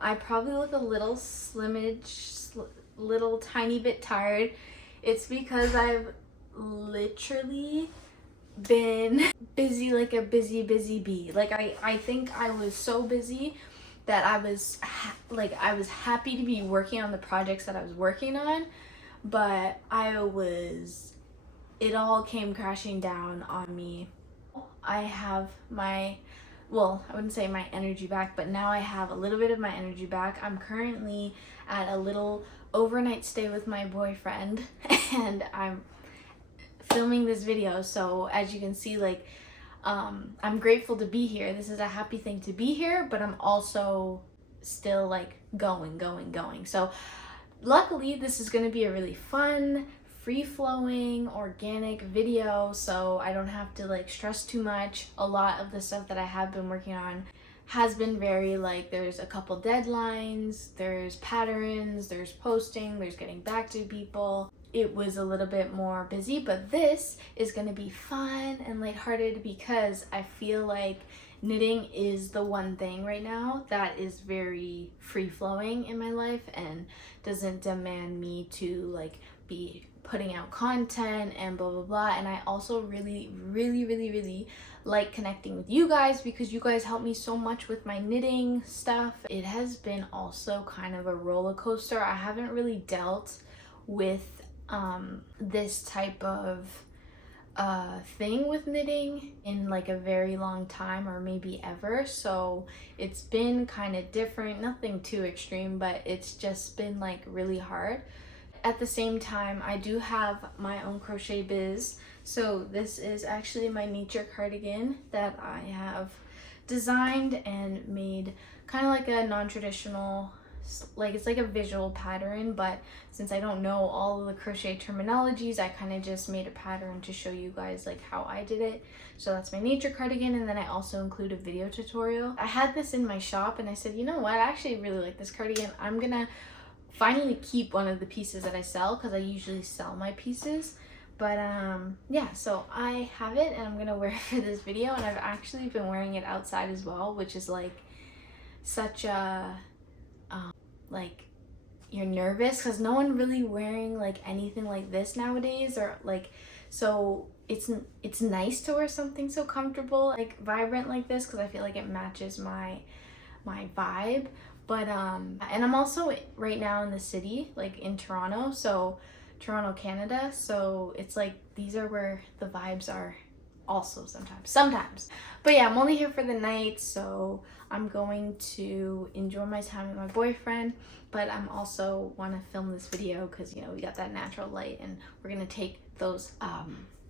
I probably look a little little tiny bit tired. It's because I've literally been busy like a busy bee. Like I think I was so busy that I was I was happy to be working on the projects that I was working on, but it all came crashing down on me. I have my, well, I wouldn't say my energy back, but now I have a little bit of my energy back. I'm currently at a little overnight stay with my boyfriend and I'm filming this video. So as you can see, like, I'm grateful to be here. This is a happy thing to be here, but I'm also still like going. So luckily this is going to be a really fun, free-flowing, organic video, so I don't have to like stress too much. A lot of the stuff that I have been working on has been very like, there's a couple deadlines, there's patterns, there's posting, there's getting back to people. It was a little bit more busy, but this is going to be fun and lighthearted because I feel like knitting is the one thing right now that is very free-flowing in my life and doesn't demand me to like be putting out content and blah blah blah. And I also really like connecting with you guys because you guys help me so much with my knitting stuff. It has been also kind of a roller coaster. I haven't really dealt with this type of thing with knitting in like a very long time, or maybe ever, so it's been kind of different. Nothing too extreme, but it's just been like really hard. At the same time, I do have my own crochet biz. So this is actually my nature cardigan that I have designed and made kind of like a non-traditional, like it's like a visual pattern, but since I don't know all of the crochet terminologies, I kind of just made a pattern to show you guys like how I did it. So that's my nature cardigan, and then I also include a video tutorial. I had this in my shop and I said, you know what, I actually really like this cardigan. I'm gonna finally keep one of the pieces that I sell because I usually sell my pieces. But yeah, so I have it and I'm gonna wear it for this video, and I've actually been wearing it outside as well, which is like such a like, you're nervous because no one really wearing like anything like this nowadays, or like, so it's nice to wear something so comfortable, like vibrant like this, because I feel like it matches my vibe. But and I'm also right now in the city, like in Toronto, so Toronto, Canada, so it's like these are where the vibes are also sometimes. But yeah, I'm only here for the night, so I'm going to enjoy my time with my boyfriend, but I'm also want to film this video because, you know, we got that natural light and we're gonna take those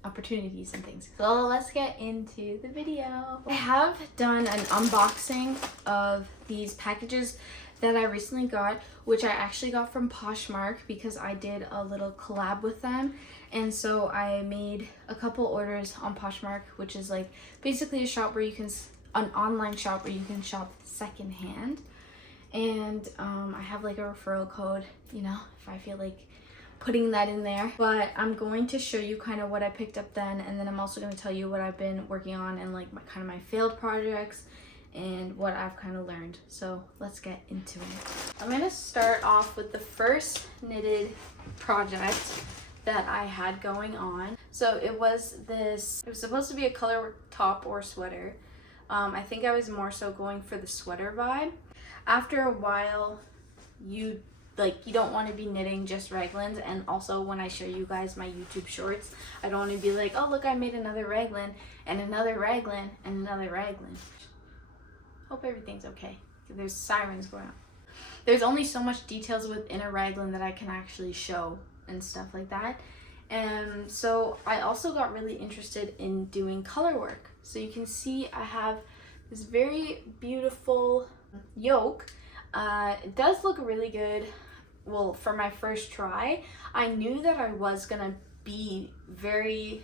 opportunities and things. So let's get into the video. I have done an unboxing of these packages that I recently got, which I actually got from Poshmark because I did a little collab with them. And so I made a couple orders on Poshmark, which is like basically a shop where you can, an online shop where you can shop secondhand. And I have like a referral code, you know, if I feel like putting that in there. But I'm going to show you kind of what I picked up then, and then I'm also going to tell you what I've been working on and like my failed projects and what I've kind of learned. So let's get into it. I'm going to start off with the first knitted project that I had going on. So it was supposed to be a color top or sweater. I think I was more so going for the sweater vibe. After a while, you don't want to be knitting just raglans, and also when I show you guys my YouTube shorts, I don't want to be like, oh look, I made another raglan and another raglan and another raglan. Hope everything's okay. There's sirens going on. There's only so much details within a raglan that I can actually show and stuff like that. And so I also got really interested in doing color work. So you can see I have this very beautiful yoke. It does look really good. Well, for my first try, I knew that I was gonna be very,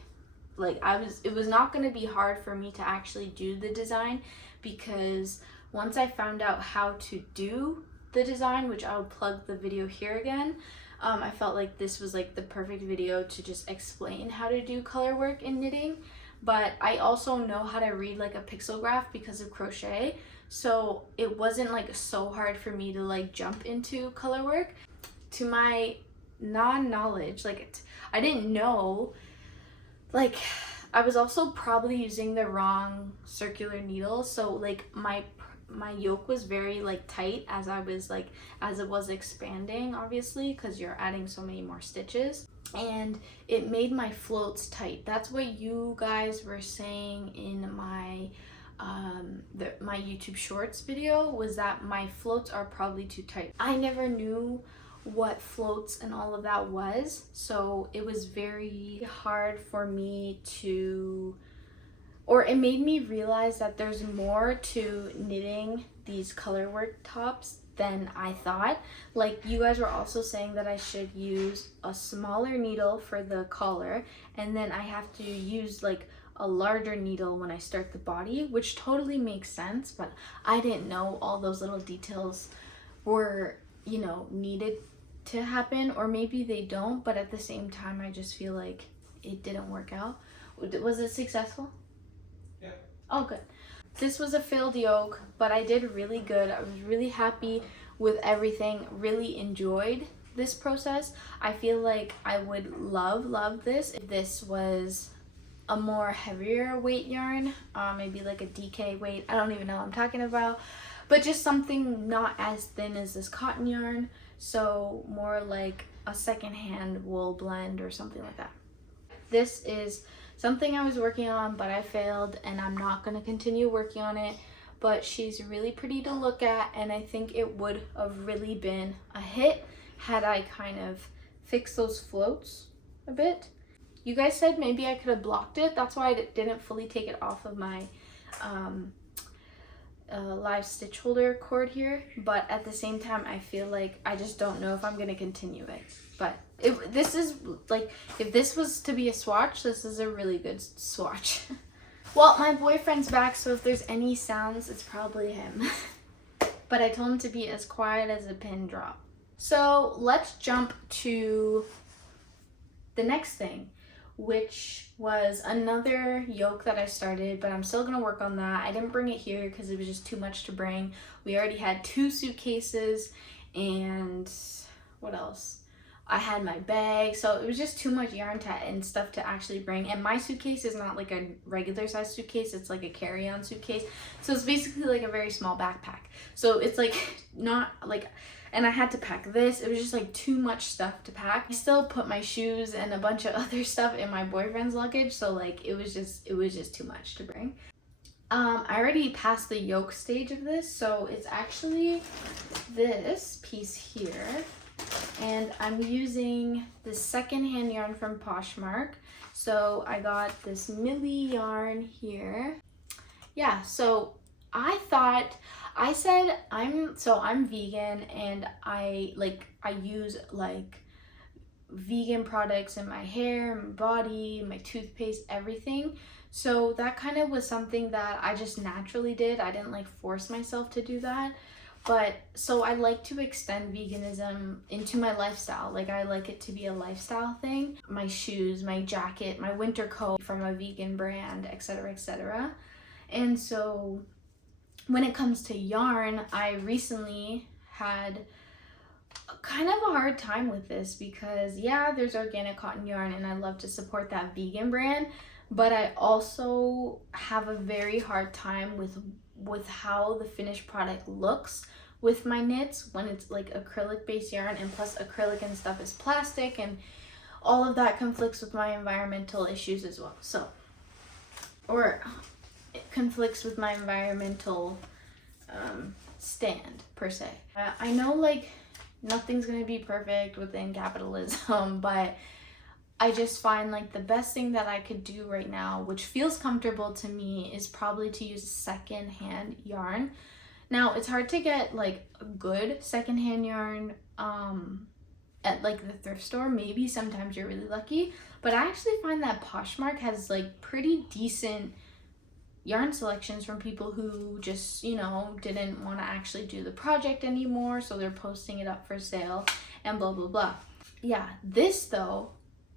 like, it was not gonna be hard for me to actually do the design, because once I found out how to do the design, which I will plug the video here again, I felt like this was like the perfect video to just explain how to do color work in knitting. but I also know how to read like a pixel graph because of crochet, so it wasn't like so hard for me to like jump into color work. To my non-knowledge, like I didn't know, like I was also probably using the wrong circular needle, so like my yoke was very like tight as it was expanding, obviously, because you're adding so many more stitches, and it made my floats tight. That's what you guys were saying in my my YouTube Shorts video, was that my floats are probably too tight. I never knew what floats and all of that was, so it was very hard for me to, or it made me realize that there's more to knitting these color work tops than I thought. Like you guys were also saying that I should use a smaller needle for the collar, and then I have to use like a larger needle when I start the body, which totally makes sense, but I didn't know all those little details were, you know, needed to happen, or maybe they don't, but at the same time I just feel like it didn't work out. Was it successful? Yeah. Oh, good. This was a failed yoke, but I did really good. I was really happy with everything, really enjoyed this process. I feel like I would love this if this was a more heavier weight yarn, maybe like a DK weight. I don't even know what I'm talking about, but just something not as thin as this cotton yarn, so more like a secondhand wool blend or something like that. This is something I was working on, but I failed, and I'm not going to continue working on it, but she's really pretty to look at, and I think it would have really been a hit had I kind of fixed those floats a bit. You guys said maybe I could have blocked it. That's why I didn't fully take it off of my live stitch holder cord here, but at the same time I feel like I just don't know if I'm going to continue it. But if this was to be a swatch, this is a really good swatch. Well, my boyfriend's back, so if there's any sounds, it's probably him. But I told him to be as quiet as a pin drop. So let's jump to the next thing, which was another yoke that I started, but I'm still gonna work on that. I didn't bring it here because it was just too much to bring. We already had 2 suitcases, and what else? I had my bag, so it was just too much yarn and stuff to actually bring. And my suitcase is not like a regular size suitcase, it's like a carry-on suitcase. So it's basically like a very small backpack. So it's like not like, and I had to pack this. It was just like too much stuff to pack. I still put my shoes and a bunch of other stuff in my boyfriend's luggage, so like it was just too much to bring. I already passed the yoke stage of this, so it's actually this piece here, and I'm using the secondhand yarn from Poshmark. So I got this Millie yarn here. Yeah, so I said I'm vegan, and I use like vegan products in my hair, my body, my toothpaste, everything. So that kind of was something that I just naturally did. I didn't like force myself to do that. But so I like to extend veganism into my lifestyle. Like I like it to be a lifestyle thing. My shoes, my jacket, my winter coat from a vegan brand, etc., etc. And so when it comes to yarn, I recently had kind of a hard time with this because yeah, there's organic cotton yarn and I love to support that vegan brand, but I also have a very hard time with how the finished product looks with my knits when it's like acrylic based yarn, and plus acrylic and stuff is plastic, and all of that conflicts with my environmental issues as well. So, or it conflicts with my environmental stand per se. I know like nothing's gonna be perfect within capitalism, but I just find like the best thing that I could do right now, which feels comfortable to me, is probably to use secondhand yarn. Now it's hard to get like a good secondhand yarn at like the thrift store. Maybe sometimes you're really lucky, but I actually find that Poshmark has like pretty decent yarn selections from people who just, you know, didn't want to actually do the project anymore, so they're posting it up for sale and blah blah blah. Yeah, this though,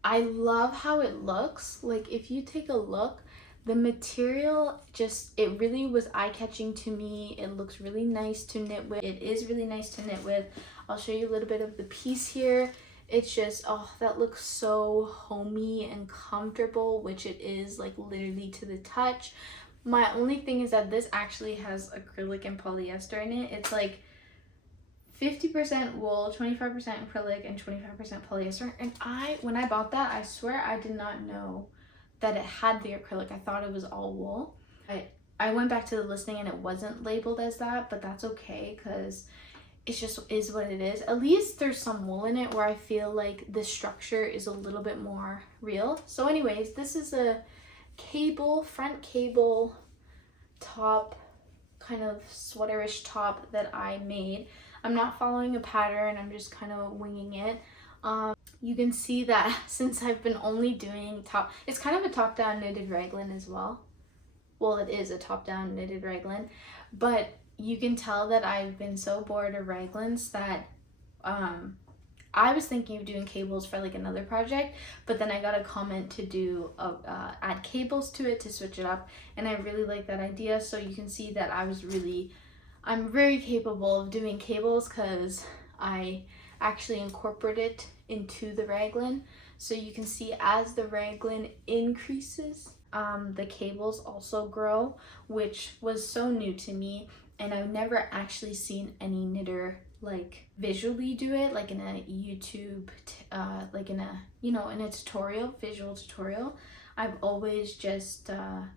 I love how it looks. Like if you take a look, The material just, it really was eye-catching to me. It looks really nice to knit with. It is really nice to knit with. I'll show you a little bit of the piece here. It's just, oh, that looks so homey and comfortable, which it is, like literally to the touch. My only thing is that this actually has acrylic and polyester in it. It's like 50% wool, 25% acrylic, and 25% polyester. And when I bought that, I swear I did not know that it had the acrylic. I thought it was all wool. I went back to the listing and it wasn't labeled as that, but that's okay because it just is what it is. At least there's some wool in it where I feel like the structure is a little bit more real. So anyways, this is a front cable top, kind of sweaterish top that I made. I'm not following a pattern, I'm just kind of winging it. You can see that since I've been only doing it's kind of a top-down knitted raglan as well. Well, it is a top-down knitted raglan, but you can tell that I've been so bored of raglans that I was thinking of doing cables for like another project, but then I got a comment to do add cables to it to switch it up, and I really like that idea. So you can see that I'm very capable of doing cables because I actually incorporate it into the raglan. So you can see as the raglan increases, the cables also grow, which was so new to me, and I've never actually seen any knitter like visually do it, like in a YouTube, like in a, in a tutorial, visual tutorial. I've always just,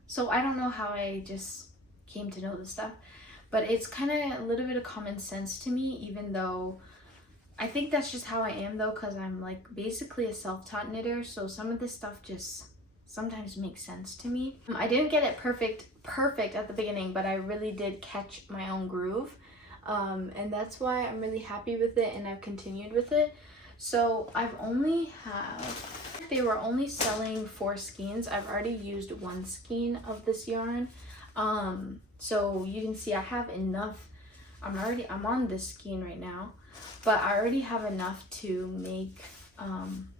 so I don't know how I just came to know this stuff, but it's kind of a little bit of common sense to me, even though I think that's just how I am though, because I'm like basically a self-taught knitter, so some of this stuff just sometimes makes sense to me. I didn't get it perfect at the beginning, but I really did catch my own groove, and that's why I'm really happy with it, and I've continued with it. So they were only selling 4 skeins. I've already used 1 skein of this yarn, so you can see I have enough. I'm on this skein right now, but I already have enough to make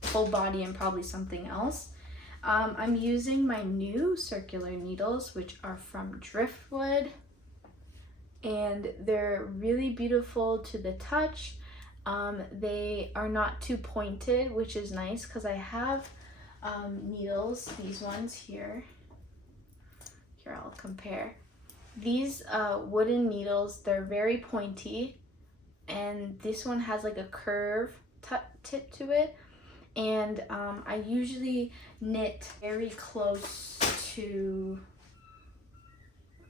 full body and probably something else. I'm using my new circular needles, which are from Driftwood, and they're really beautiful to the touch. They are not too pointed, which is nice because I have needles, these ones here. Here, I'll compare. These wooden needles, they're very pointy, and this one has like a curve tip to it. And I usually knit very close to,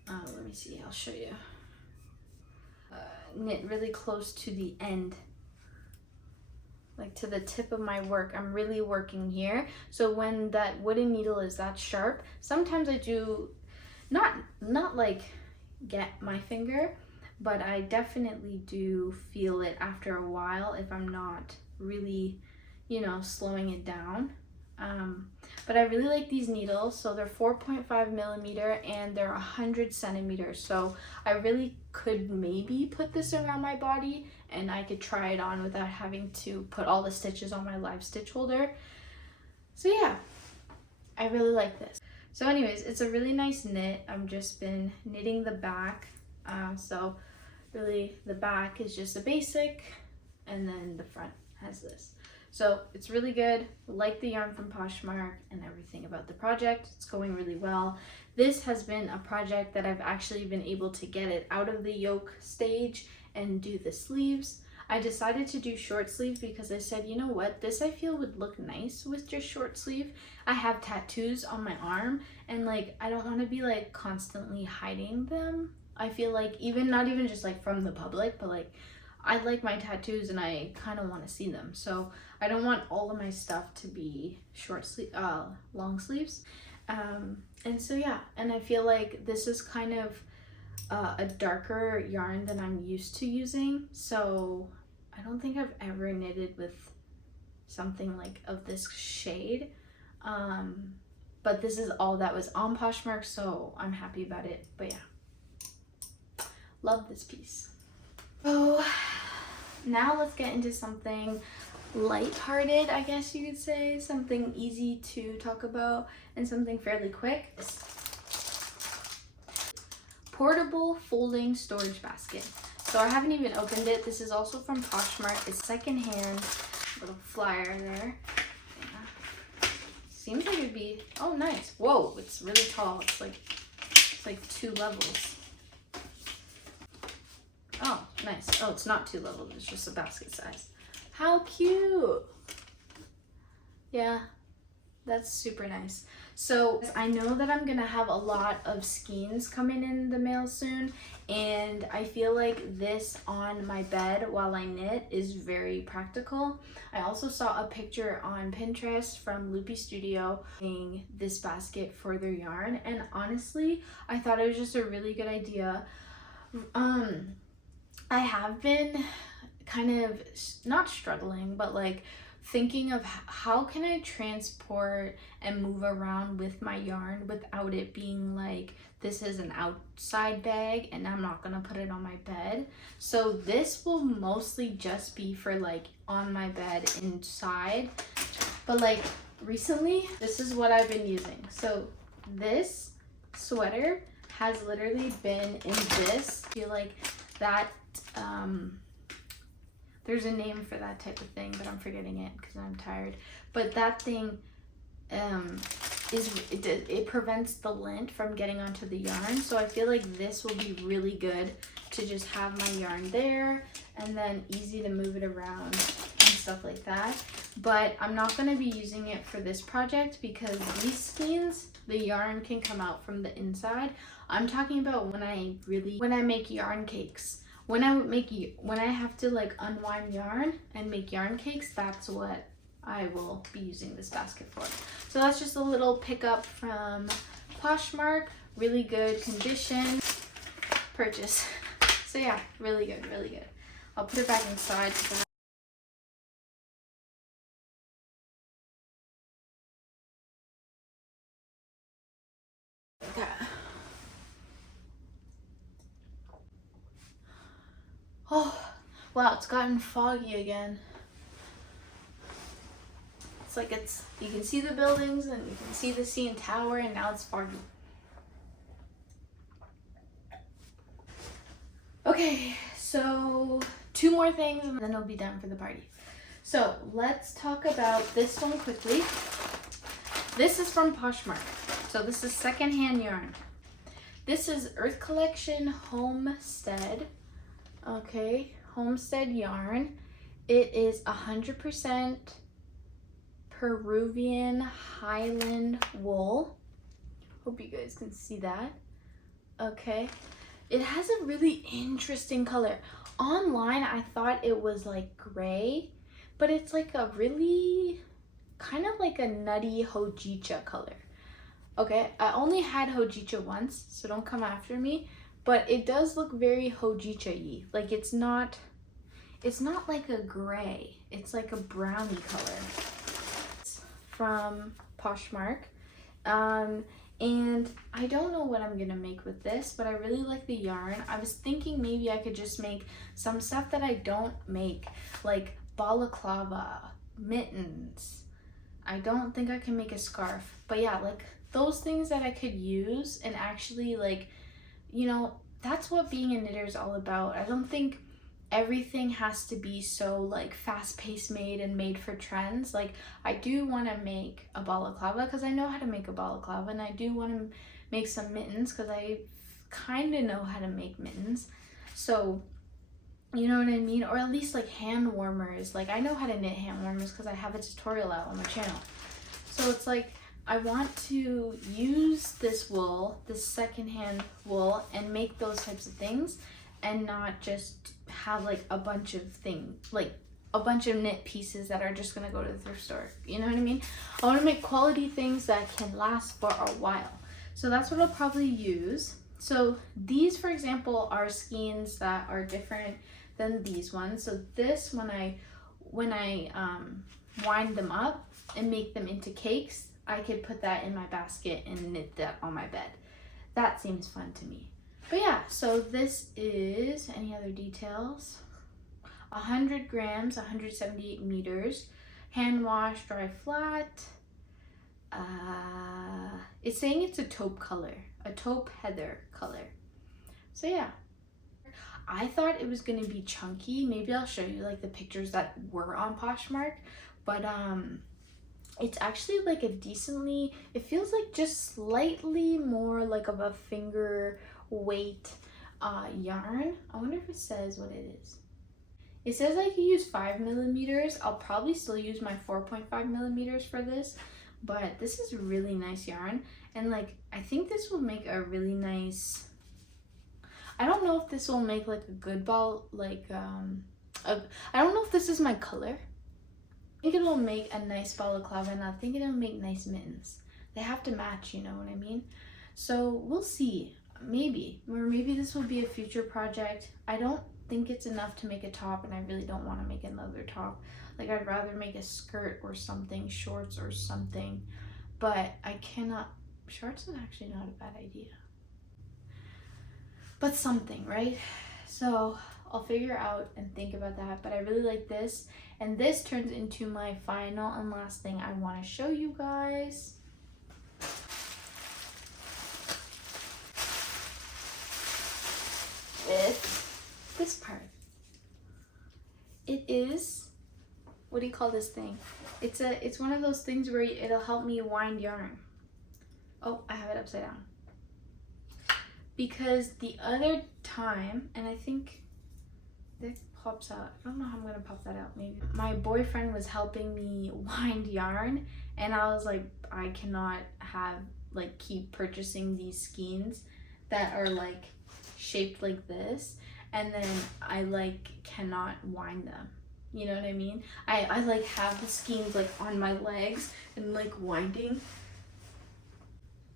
let me see, I'll show you. Knit really close to the end, like to the tip of my work. I'm really working here. So when that wooden needle is that sharp, sometimes I do not like get my finger, but I definitely do feel it after a while if I'm not really, slowing it down. But I really like these needles. So they're 4.5 millimeter and they're 100 centimeters. So I really could maybe put this around my body and I could try it on without having to put all the stitches on my live stitch holder. So yeah, I really like this. So anyways, it's a really nice knit. I've just been knitting the back. So really the back is just a basic, and then the front has this. So it's really good. Like the yarn from Poshmark and everything about the project. It's going really well. This has been a project that I've actually been able to get it out of the yoke stage and do the sleeves. I decided to do short sleeves because I said, you know what, this I feel would look nice with just short sleeve. I have tattoos on my arm, and like I don't want to be like constantly hiding them. I feel like not even just like from the public, but like I like my tattoos and I kind of want to see them. So I don't want all of my stuff to be long sleeves. And so yeah, and I feel like this is kind of a darker yarn than I'm used to using. So I don't think I've ever knitted with something like of this shade. But this is all that was on Poshmark, so I'm happy about it. But yeah, love this piece. So now let's get into something lighthearted, I guess you could say, something easy to talk about and something fairly quick. portable folding storage basket. So I haven't even opened it. This is also from Poshmark. It's secondhand. Little flyer there. Yeah. Seems like it'd be, oh nice. Whoa, it's really tall. It's like 2 levels. Oh, nice. Oh, it's not 2 levels. It's just a basket size. How cute. Yeah, that's super nice. So I know that I'm gonna have a lot of skeins coming in the mail soon, and I feel like this on my bed while I knit is very practical. I also saw a picture on Pinterest from Loopy Studio using this basket for their yarn, and honestly, I thought it was just a really good idea. I have been kind of not struggling, but like thinking of how can I transport and move around with my yarn without it being like this is an outside bag and I'm not gonna put it on my bed. So this will mostly just be for like on my bed inside, but like recently this is what I've been using. So this sweater has literally been in this. I feel like that there's a name for that type of thing, but I'm forgetting it because I'm tired. But that thing it prevents the lint from getting onto the yarn. So I feel like this will be really good to just have my yarn there and then easy to move it around and stuff like that. But I'm not going to be using it for this project because these skeins, the yarn can come out from the inside. I'm talking about when I make yarn cakes. When I have to like unwind yarn and make yarn cakes, that's what I will be using this basket for. So that's just a little pickup from Poshmark. Really good condition purchase. So yeah, really good, really good. I'll put it back inside. Okay. Oh, wow, it's gotten foggy again. It's like you can see the buildings and you can see the CN Tower, and now it's foggy. Okay, so 2 more things and then it'll be done for the party. So let's talk about this one quickly. This is from Poshmark. So this is secondhand yarn. This is Earth Collection Homestead. Okay, Homestead yarn. It is 100% Peruvian Highland wool. Hope you guys can see that. Okay, it has a really interesting color. Online, I thought it was like gray, but it's like a really kind of like a nutty hojicha color. Okay, I only had hojicha once, so don't come after me, but it does look very hojicha-y. Like it's not like a gray, it's like a browny color. It's from Poshmark. And I don't know what I'm gonna make with this, but I really like the yarn. I was thinking maybe I could just make some stuff that I don't make, like balaclava, mittens. I don't think I can make a scarf, but yeah, like those things that I could use and actually like, you know, that's what being a knitter is all about. I don't think everything has to be so like fast-paced made and made for trends. Like I do want to make a balaclava because I know how to make a balaclava, and I do want to make some mittens because I kind of know how to make mittens. So you know what I mean? Or at least like hand warmers. Like I know how to knit hand warmers because I have a tutorial out on my channel. So it's like I want to use this wool, this secondhand wool, and make those types of things and not just have like a bunch of things, like a bunch of knit pieces that are just gonna go to the thrift store. You know what I mean? I want to make quality things that can last for a while. So that's what I'll probably use. So these, for example, are skeins that are different than these ones. So this, when I wind them up and make them into cakes, I could put that in my basket and knit that on my bed. That seems fun to me. But yeah, so this is, any other details? 100 grams, 178 meters, hand wash, dry flat. It's saying it's a taupe color, a taupe heather color. So yeah, I thought it was gonna be chunky. Maybe I'll show you like the pictures that were on Poshmark, but it's actually like a decently, it feels like just slightly more like of a finger weight yarn. I wonder if it says what it is. It says I can use 5 millimeters. I'll probably still use my 4.5 millimeters for this, but this is really nice yarn. And like, I think this will make a really nice, I don't know if this will make like a good ball, like, I don't know if this is my color. I think it'll make a nice balaclava, and I think it'll make nice mittens. They have to match, you know what I mean? So we'll see, maybe, or maybe this will be a future project. I don't think it's enough to make a top, and I really don't want to make another top. Like, I'd rather make a skirt or something, shorts or something, but I cannot, shorts is actually not a bad idea. But something, right? So I'll figure out and think about that, but I really like this. And this turns into my final and last thing I want to show you guys. It's this part. It is, what do you call this thing? It's one of those things where it'll help me wind yarn. Oh, I have it upside down. Because the other time, and I think this pops out. I don't know how I'm gonna pop that out. Maybe my boyfriend was helping me wind yarn, and I was like, I cannot keep purchasing these skeins that are like shaped like this, and then I like cannot wind them. You know what I mean? I like have the skeins like on my legs and like winding.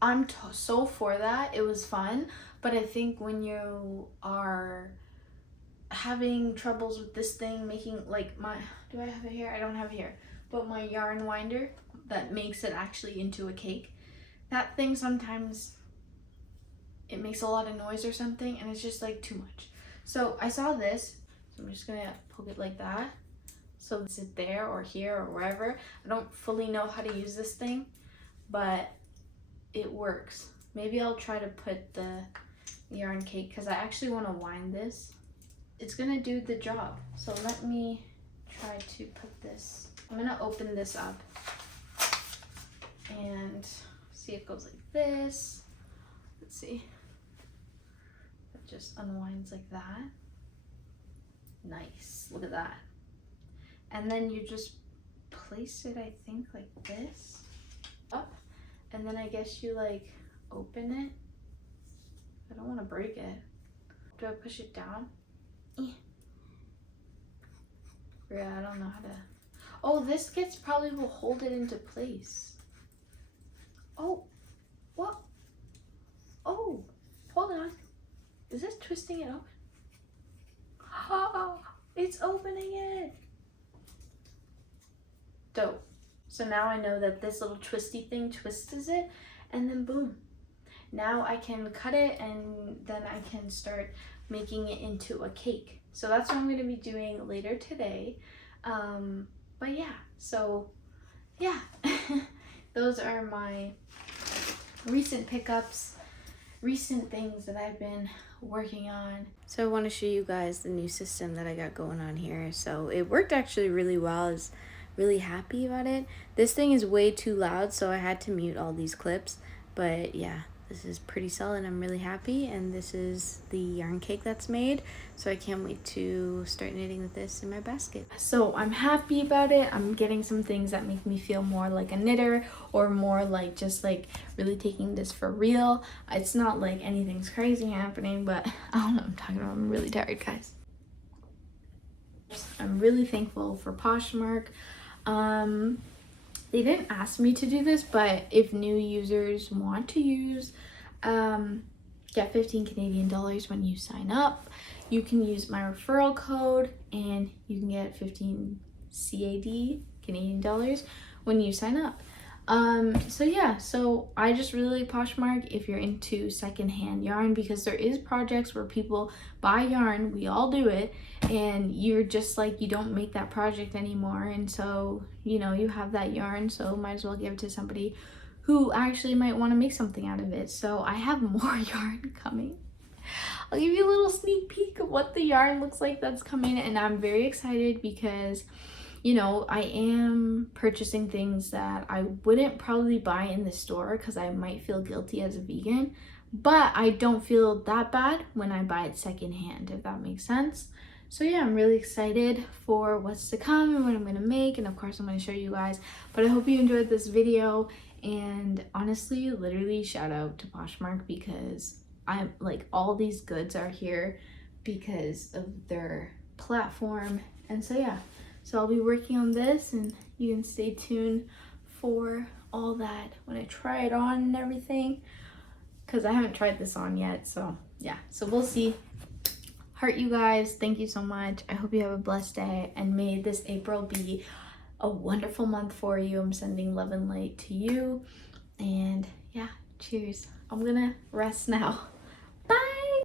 I'm so for that. It was fun, but I think when you are having troubles with this thing making like my, do I have it here? I don't have it here, but my yarn winder that makes it actually into a cake, that thing sometimes it makes a lot of noise or something, and it's just like too much. So I saw this, so I'm just gonna poke it like that, so it's there or here or wherever. I don't fully know how to use this thing, but it works. Maybe I'll try to put the yarn cake, because I actually want to wind this. It's gonna do the job. So let me try to put this, I'm gonna open this up and see if it goes like this. Let's see. It just unwinds like that. Nice, look at that. And then you just place it, I think, like this up, and then I guess you like open it. I don't want to break it. Do I push it down? Yeah, I don't know how to. Oh, this probably will hold it into place. Oh, what? Oh, hold on. Is this twisting it open? Oh, it's opening it. Dope. So now I know that this little twisty thing twists it, and then boom. Now I can cut it, and then I can start making it into a cake. So that's what I'm going to be doing later today. But yeah, so yeah, those are my recent pickups, recent things that I've been working on. So I want to show you guys the new system that I got going on here. So it worked actually really well. I was really happy about it. This thing is way too loud, so I had to mute all these clips, but yeah, this is pretty solid. I'm really happy, and this is the yarn cake that's made, so I can't wait to start knitting with this in my basket. So I'm happy about it. I'm getting some things that make me feel more like a knitter, or more like just like really taking this for real. It's not like anything's crazy happening, but I don't know what I'm talking about. I'm really tired, guys. I'm really thankful for Poshmark. They didn't ask me to do this, but if new users want to use, get 15 Canadian dollars when you sign up. You can use my referral code, and you can get 15 CAD, Canadian dollars, when you sign up. So yeah, so I just really like Poshmark if you're into secondhand yarn, because there is projects where people buy yarn, we all do it, and you're just like, you don't make that project anymore, and so, you know, you have that yarn, so might as well give it to somebody who actually might want to make something out of it. So I have more yarn coming. I'll give you a little sneak peek of what the yarn looks like that's coming, and I'm very excited because, you know, I am purchasing things that I wouldn't probably buy in the store because I might feel guilty as a vegan, but I don't feel that bad when I buy it secondhand, if that makes sense. So yeah, I'm really excited for what's to come and what I'm gonna make, and of course I'm gonna show you guys. But I hope you enjoyed this video, and honestly, literally shout out to Poshmark because I'm like, all these goods are here because of their platform. And so yeah, so I'll be working on this, and you can stay tuned for all that when I try it on and everything, because I haven't tried this on yet. So yeah, so we'll see. Heart you guys, thank you so much. I hope you have a blessed day, and may this April be a wonderful month for you. I'm sending love and light to you, and yeah, cheers. I'm gonna rest now.